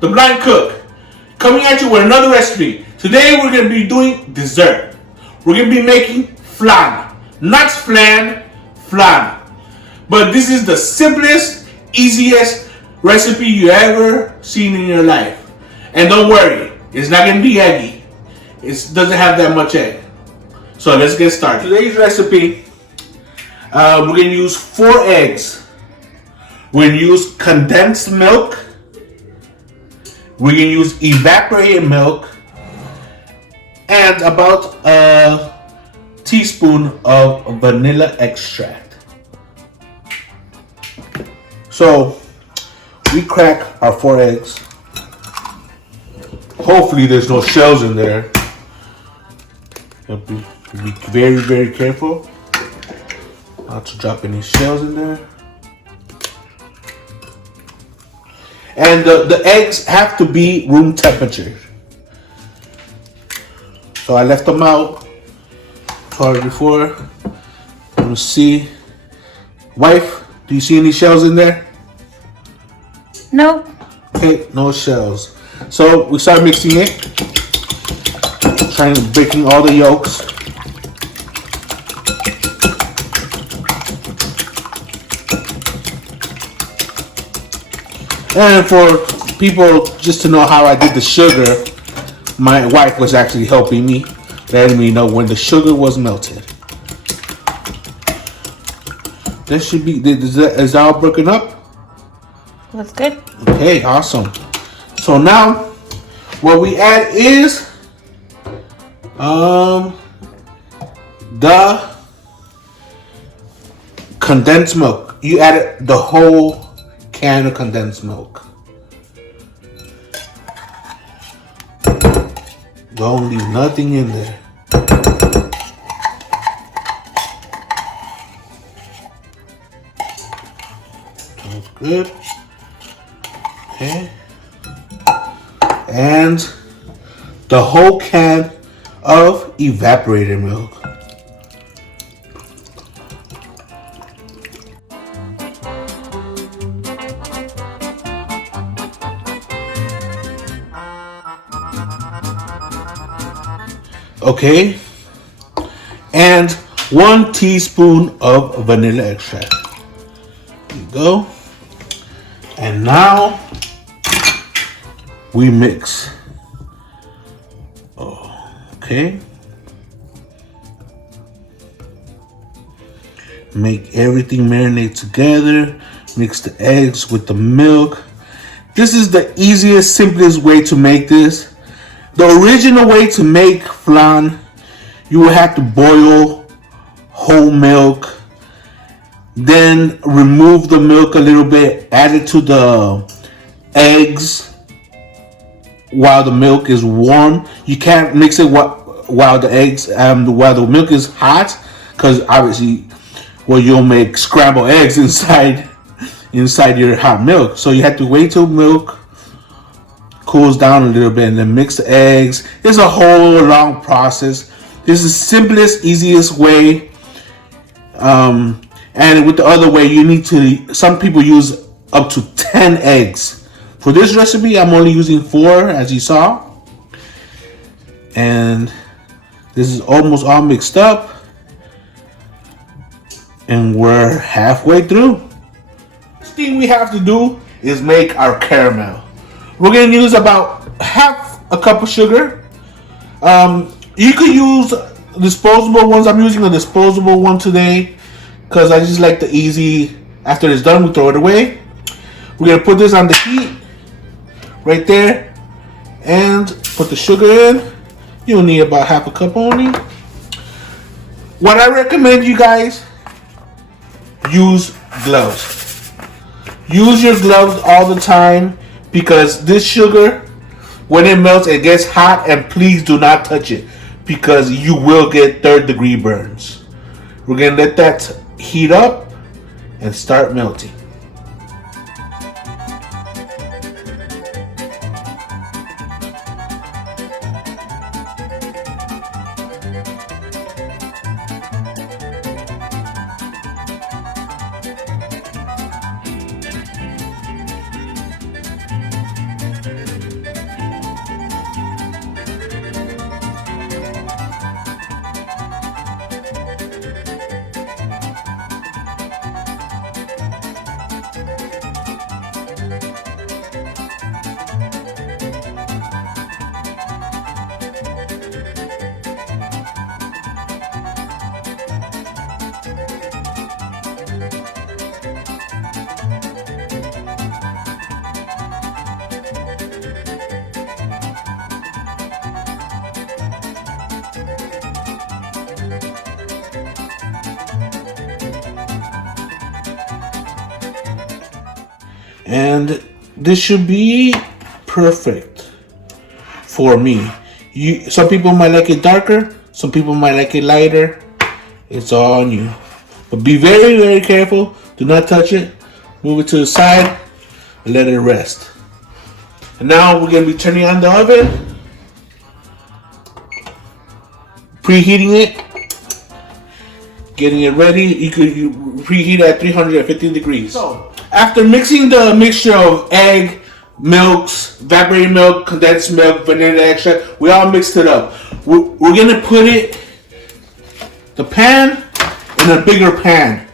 the blind cook, coming at you with another recipe. Today we're going to be doing dessert. We're going to be making flan. Not flan, flan. But this is the simplest, easiest recipe you ever seen in your life. And don't worry, it's not going to be eggy. It doesn't have that much egg. So let's get started. Today's recipe, we're going to use 4 eggs. We're going to use condensed milk. We're going to use evaporated milk. And about a teaspoon of vanilla extract. So we crack our 4 eggs. Hopefully there's no shells in there. Be very, very careful not to drop any shells in there. And the eggs have to be room temperature. So I left them out before. Let me see. Wife, do you see any shells in there? Nope. Okay, no shells. So we start mixing it. Trying to breaking all the yolks. And for people just to know how I did the sugar, my wife was actually helping me, letting me know when the sugar was melted. That should be, is that all broken up? That's good. Okay, awesome. So now, what we add is the condensed milk. You added the whole can of condensed milk. Don't leave nothing in there. Sounds good. Okay. And the whole can of evaporated milk. Okay, and 1 teaspoon of vanilla extract. There you go. And now we mix. Okay. Make everything marinate together. Mix the eggs with the milk. This is the easiest, simplest way to make this. The original way to make flan, you would have to boil whole milk, then remove the milk a little bit, add it to the eggs while the milk is warm. You can't mix it while the eggs, while the milk is hot, because obviously, well, you'll make scrambled eggs inside your hot milk. So you have to wait till milk cools down a little bit and then mix the eggs. It's a whole long process. This is the simplest, easiest way. And with the other way, you need to, some people use up to 10 eggs. For this recipe, I'm only using 4, as you saw. And this is almost all mixed up. And we're halfway through. Next thing we have to do is make our caramel. We're going to use about half a cup of sugar. You could use disposable ones. I'm using a disposable one today because I just like the easy, after it's done, we throw it away. We're going to put this on the heat right there and put the sugar in. You'll need about half a cup only. What I recommend you guys, use gloves. Use your gloves all the time because this sugar, when it melts, it gets hot, and please do not touch it because you will get 3rd-degree burns. We're going to let that heat up and start melting. And this should be perfect for me. Some people might like it darker, some people might like it lighter. It's all on you. But be very, very careful. Do not touch it. Move it to the side and let it rest. And now we're going to be turning on the oven. Preheating it. Getting it ready. You could preheat at 350 degrees. So, after mixing the mixture of egg, milks, evaporated milk, condensed milk, vanilla extract, we all mixed it up. We're going to put the pan in a bigger pan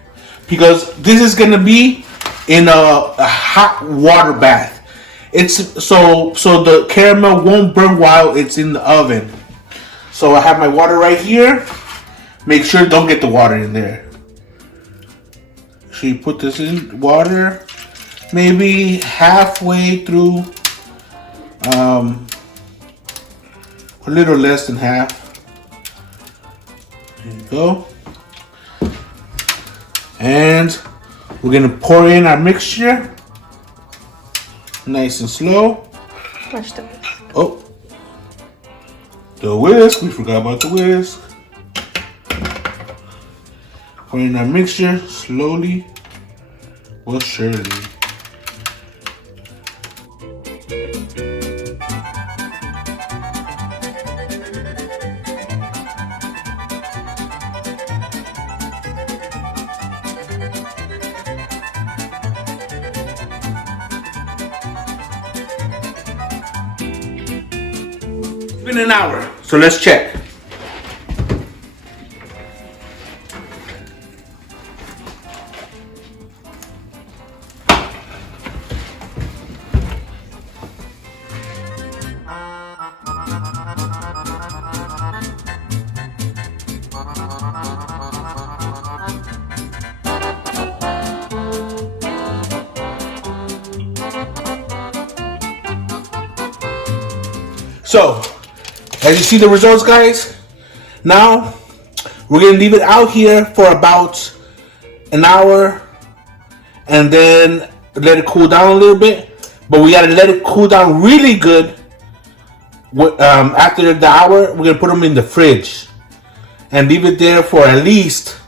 because this is going to be in a hot water bath. It's so the caramel won't burn while it's in the oven. So I have my water right here. Make sure don't get the water in there. So you put this in water, maybe halfway through, a little less than half. There you go. And we're gonna pour in our mixture, nice and slow. Watch the whisk. Oh, the whisk. We forgot about the whisk. Pour in our mixture slowly but surely. It's been an hour, so let's check. So, as you see the results, guys, now we're going to leave it out here for about an hour and then let it cool down a little bit. But we got to let it cool down really good. After the hour, we're going to put them in the fridge and leave it there for at least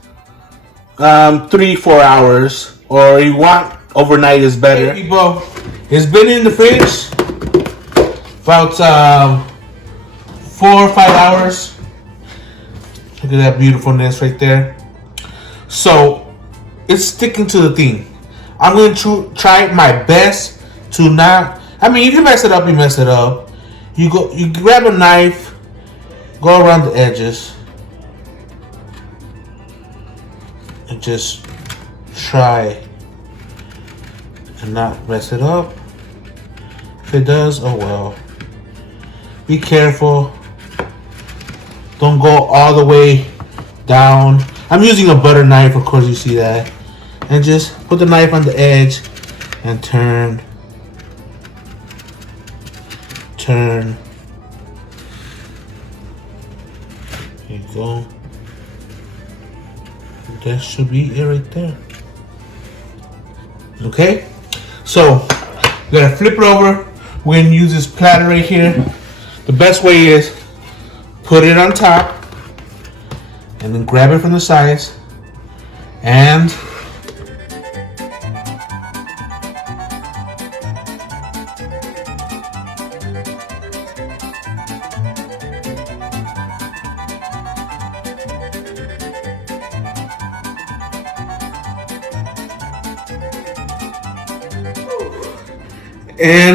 3-4 hours, or you want overnight is better. Hey, people, it's been in the fridge about 4 or 5 hours. Look at that beautifulness right there. So it's sticking to the thing. I'm going to try my best to not. I mean, you can mess it up. You mess it up. You grab a knife, go around the edges, and just try and not mess it up. If it does, oh well. Be careful. Don't go all the way down. I'm using a butter knife, of course you see that. And just put the knife on the edge and turn. Turn. There you go. That should be it right there. Okay? So, we're gonna flip it over. We're gonna use this platter right here. The best way is put it on top and then grab it from the sides and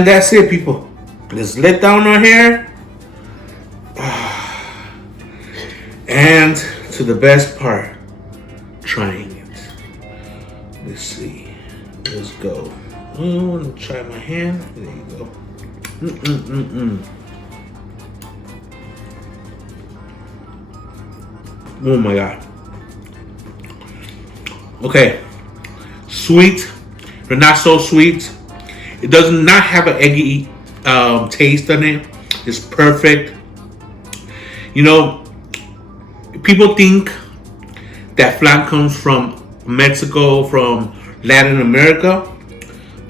that's it, people. Let's let down our hair. And to the best part, trying it. Let's see. Let's go. Oh, let me try my hand. There you go. Oh my god. Okay. Sweet, but not so sweet. It does not have an eggy taste on it. It's perfect. You know, people think that flan comes from Mexico, from Latin America,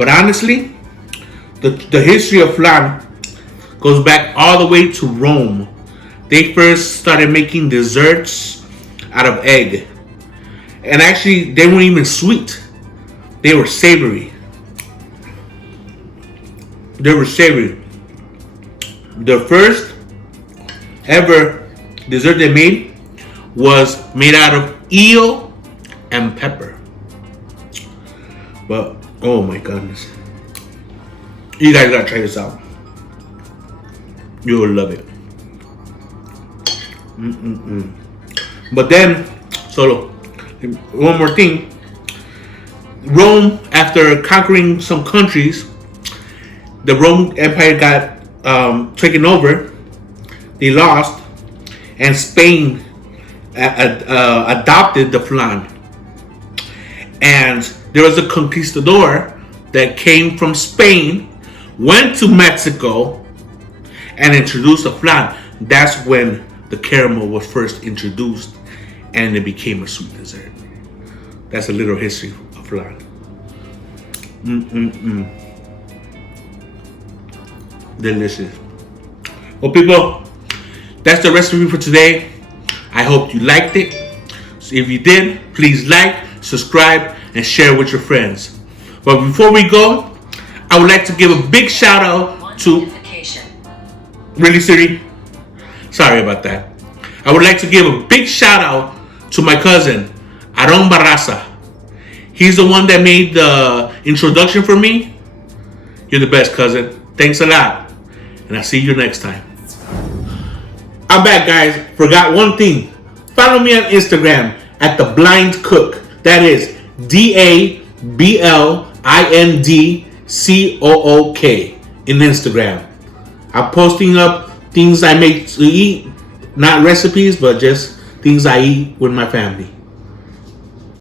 But honestly, the history of flan goes back all the way to Rome. They first started making desserts out of egg. And actually, they weren't even sweet. They were savory. They were savory. The first ever dessert they made was made out of eel and pepper. But, oh my goodness. You guys gotta try this out. You will love it. But then, so one more thing. Rome, after conquering some countries, the Roman Empire got taken over. They lost, and Spain adopted the flan. And there was a conquistador that came from Spain, went to Mexico, and introduced the flan. That's when the caramel was first introduced, and it became a sweet dessert. That's a little history of flan. Delicious. Well, people, that's the recipe for today. I hope you liked it. So if you did, please like, subscribe, and share with your friends. But before we go, I would like to give a big shout out to... Really, Siri? Sorry about that. I would like to give a big shout out to my cousin, Aaron Barraza. He's the one that made the introduction for me. You're the best, cousin. Thanks a lot. And I'll see you next time. I'm back, guys. Forgot one thing. Follow me on Instagram at The Blind Cook. That is DABLINDCOOK in Instagram. I'm posting up things I make to eat. Not recipes, but just things I eat with my family.